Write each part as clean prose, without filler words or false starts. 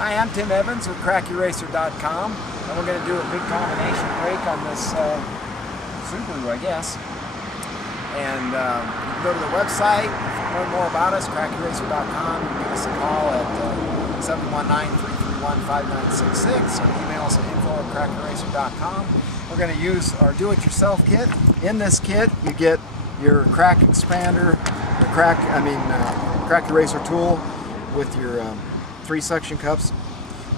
Hi, I'm Tim Evans with CrackEraser.com, and we're going to do a big combination break on this Subaru, I guess. And you can go to the website, learn more about us, CrackEraser.com. You can give us a call at 719-331-5966 or email us at info@CrackEraser.com. We're going to use our do-it-yourself kit. In this kit, you get your crack expander, the crack eraser tool with your 3 suction cups,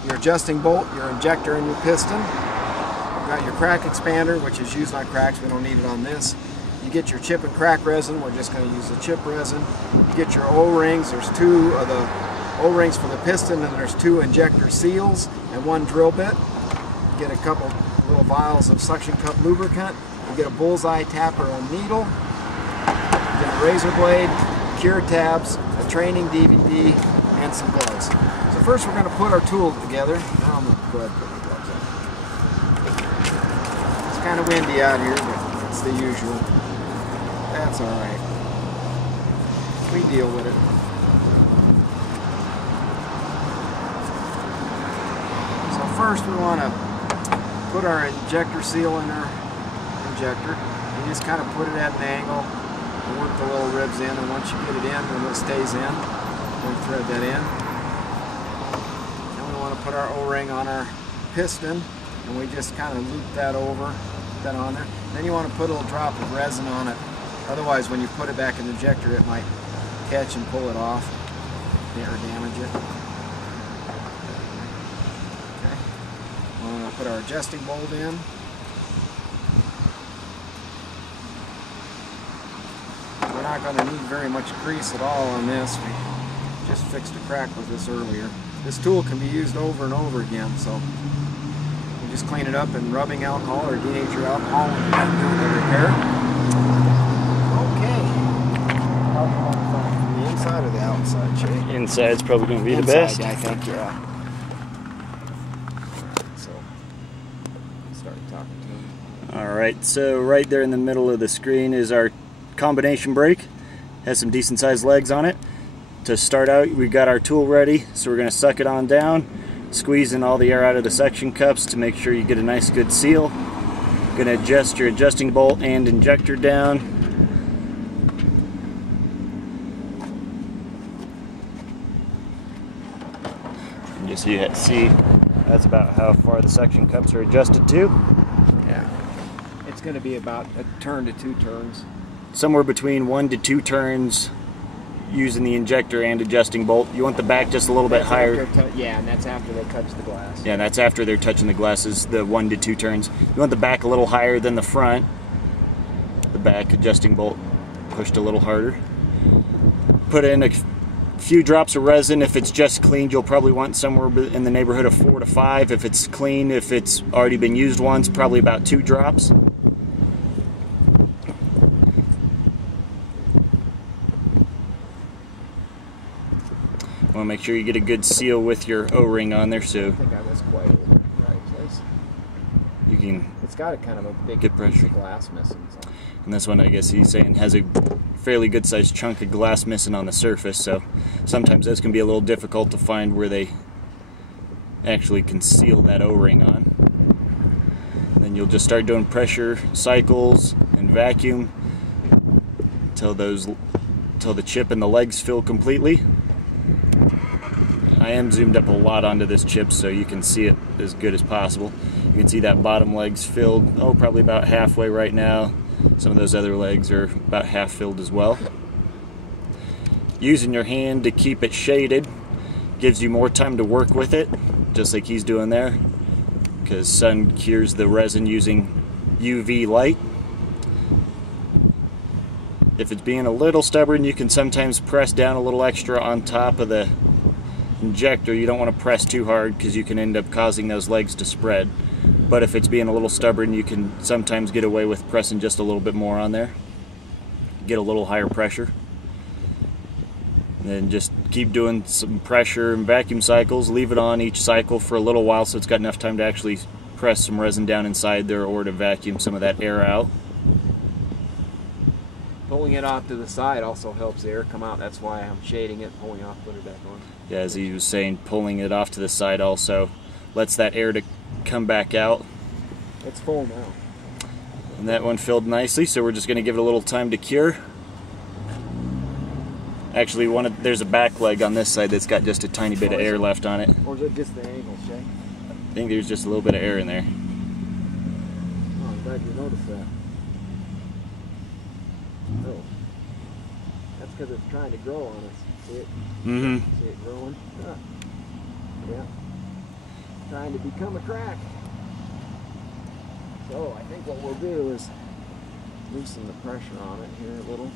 your adjusting bolt, your injector, and your piston. You've got your crack expander, which is used on cracks. We don't need it on this. You get your chip and crack resin. We're just going to use the chip resin. You get your O-rings. There's 2 of the O-rings for the piston, and there's 2 injector seals and 1 drill bit. You get a couple little vials of suction cup lubricant. You get a bullseye tapper and needle. You get a razor blade, cure tabs, a training DVD, and some gloves. So first we're going to put our tool together. Now I'm going to go ahead and put my gloves on. It's kind of windy out here, but it's the usual. That's alright. We deal with it. So first we want to put our injector seal in our injector. You just kind of put it at an angle and work the little ribs in, and once you get it in, then it stays in. We'll thread that in. Then we want to put our O-ring on our piston, and we just kind of loop that over, put that on there. Then you want to put a little drop of resin on it. Otherwise, when you put it back in the injector, it might catch and pull it off or damage it. Okay. We're going to put our adjusting bolt in. We're not going to need very much grease at all on this. We just fixed a crack with this earlier. This tool can be used over and over again, so you just clean it up in rubbing alcohol or denature alcohol when you're doing the repair. Okay. How do you want to find the inside or the outside, Shay? Inside's probably going to be the best. I think, yeah. So, start talking to him. Alright, so right there in the middle of the screen is our combination brake. Has some decent sized legs on it. To start out, we've got our tool ready, so we're going to suck it on down, squeezing all the air out of the suction cups to make sure you get a nice good seal. Going to adjust your adjusting bolt and injector down. And just so you see, that's about how far the suction cups are adjusted to. Yeah, it's going to be about a turn to 2 turns. Somewhere between 1 to 2 turns using the injector and adjusting bolt. You want the back just a little bit higher. Yeah, and that's after they touch the glass. Yeah, that's after they're touching the glasses, the 1 to 2 turns. You want the back a little higher than the front. The back adjusting bolt pushed a little harder. Put in a few drops of resin. If it's just cleaned, you'll probably want somewhere in the neighborhood of 4 to 5. If it's clean, if it's already been used once, probably about 2 drops. Want to make sure you get a good seal with your O-ring on there, so I think I was quite over in the right place. You can. It's got a kind of a big good pressure. piece of glass missing. So. And this one, I guess he's saying, has a fairly good sized chunk of glass missing on the surface, so sometimes those can be a little difficult to find where they actually can seal that O-ring on. And then you'll just start doing pressure cycles and vacuum till the chip and the legs fill completely. I am zoomed up a lot onto this chip so you can see it as good as possible. You can see that bottom leg's filled, probably about halfway right now. Some of those other legs are about half filled as well. Using your hand to keep it shaded gives you more time to work with it, just like he's doing there, because sun cures the resin using UV light. If it's being a little stubborn, you can sometimes press down a little extra on top of the injector. You don't want to press too hard because you can end up causing those legs to spread. But if it's being a little stubborn, you can sometimes get away with pressing just a little bit more on there. Get a little higher pressure. And then just keep doing some pressure and vacuum cycles. Leave it on each cycle for a little while so it's got enough time to actually press some resin down inside there or to vacuum some of that air out. Pulling it off to the side also helps the air come out. That's why I'm shading it, pulling off, put it back on. Yeah, as he was saying, pulling it off to the side also lets that air to come back out. It's full now. And that one filled nicely, so we're just going to give it a little time to cure. Actually, there's a back leg on this side that's got just a tiny bit of air left on it. Or is it just the angle, Shay? I think there's just a little bit of air in there. Oh, I'm glad you noticed that. Oh. That's because it's trying to grow on us. See it? Mm-hmm. See it growing? Huh. Yeah. Trying to become a crack. So I think what we'll do is loosen the pressure on it here a little.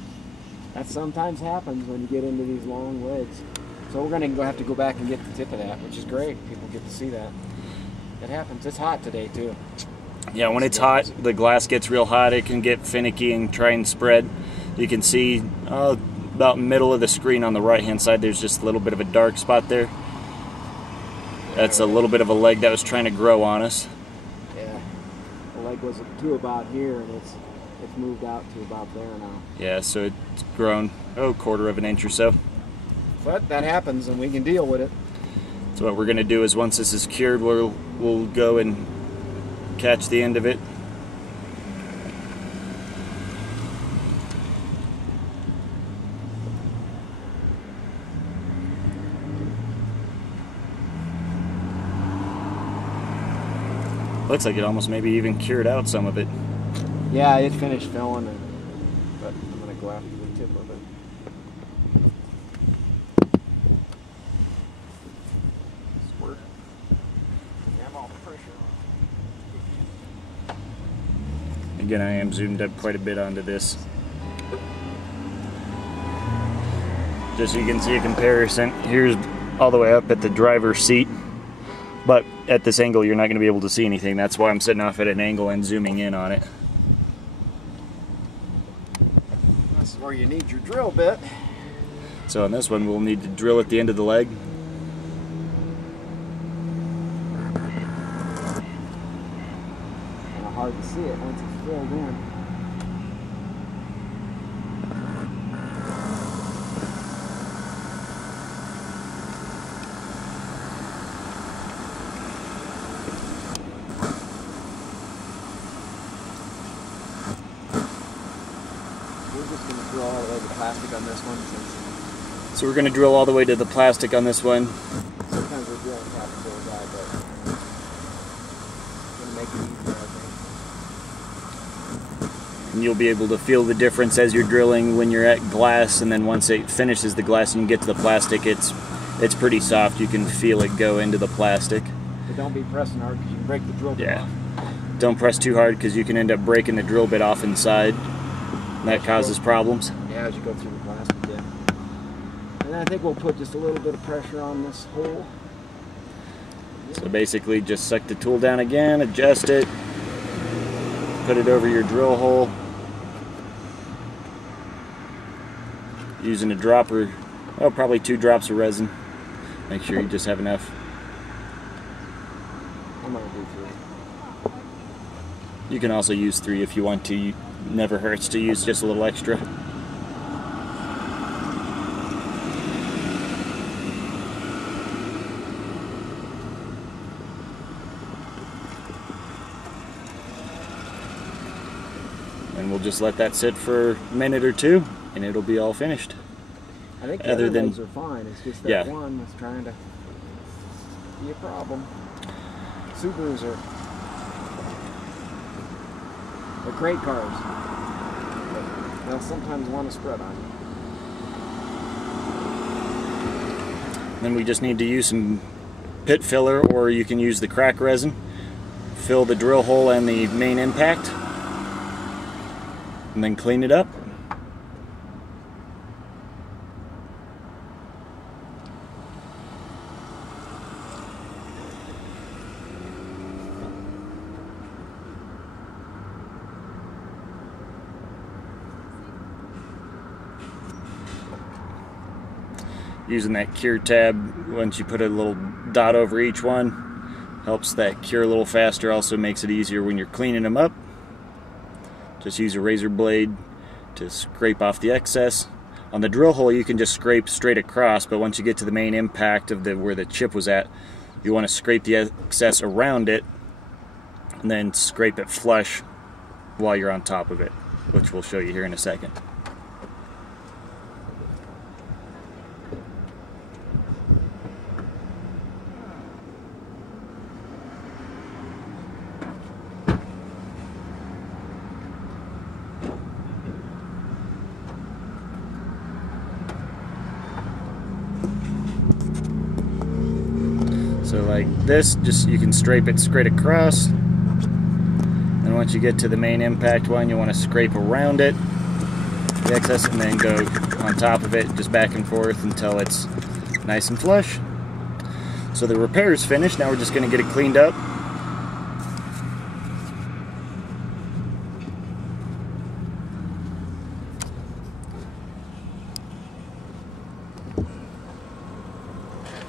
That sometimes happens when you get into these long legs. So we're going to have to go back and get the tip of that, which is great. People get to see that. It happens. It's hot today too. Yeah, when it's hot, the glass gets real hot. It can get finicky and try and spread. You can see about middle of the screen on the right-hand side, there's just a little bit of a dark spot there. That's a little bit of a leg that was trying to grow on us. Yeah, the leg was to about here, and it's moved out to about there now. Yeah, so it's grown, a quarter of an inch or so. But that happens, and we can deal with it. So what we're going to do is once this is cured, we'll go and catch the end of it. Looks like it almost maybe even cured out some of it. Yeah, it finished filling, but I'm going to go after the tip of it. Squirt. Have all the pressure on. Again, I am zoomed up quite a bit onto this. Just so you can see a comparison. Here's all the way up at the driver's seat. But at this angle, you're not going to be able to see anything. That's why I'm sitting off at an angle and zooming in on it. This is where you need your drill bit. So on this one, we'll need to drill at the end of the leg. Kind of hard to see it once it's filled in. Plastic on this one. So we're going to drill all the way to the plastic on this one. Sometimes we're drilling top of the guy, but it's going to make it easier, I think. And you'll be able to feel the difference as you're drilling when you're at glass, and then once it finishes the glass and you get to the plastic, it's pretty soft. You can feel it go into the plastic. But don't be pressing hard because you can break the drill bit off. Don't press too hard because you can end up breaking the drill bit off inside. And that causes problems. Yeah, as you go through the plastic, yeah. And then I think we'll put just a little bit of pressure on this hole. So basically just suck the tool down again, adjust it, put it over your drill hole. Using a dropper, probably 2 drops of resin. Make sure you just have enough. I'm gonna do 3. You can also use 3 if you want to. Never hurts to use just a little extra. And we'll just let that sit for a minute or 2 and it'll be all finished. I think the other legs are fine. It's just that one was trying to be a problem. Subarus are great cars. They'll sometimes want to spread on you. Then we just need to use some pit filler, or you can use the crack resin. Fill the drill hole and the main impact, and then clean it up. Using that cure tab, once you put a little dot over each one, helps that cure a little faster. Also makes it easier when you're cleaning them up. Just use a razor blade to scrape off the excess. On the drill hole you can just scrape straight across, but once you get to the main impact of where the chip was at, you want to scrape the excess around it and then scrape it flush while you're on top of it, which we'll show you here in a second. So like this, just you can scrape it straight across, and once you get to the main impact one, you want to scrape around it, the excess, and then go on top of it, just back and forth until it's nice and flush. So the repair is finished. Now we're just going to get it cleaned up.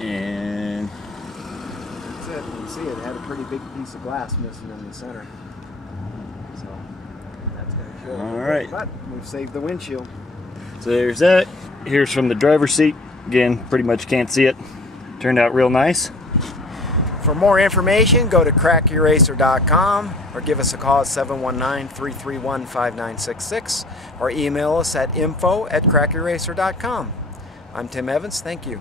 And that's it. You can see it had a pretty big piece of glass missing in the center. So that's going to show. All right. But we've saved the windshield. So there's that. Here's from the driver's seat. Again, pretty much can't see it. Turned out real nice. For more information, go to crackyourracer.com or give us a call at 719-331-5966 or email us at info@crackyourracer.com. I'm Tim Evans. Thank you.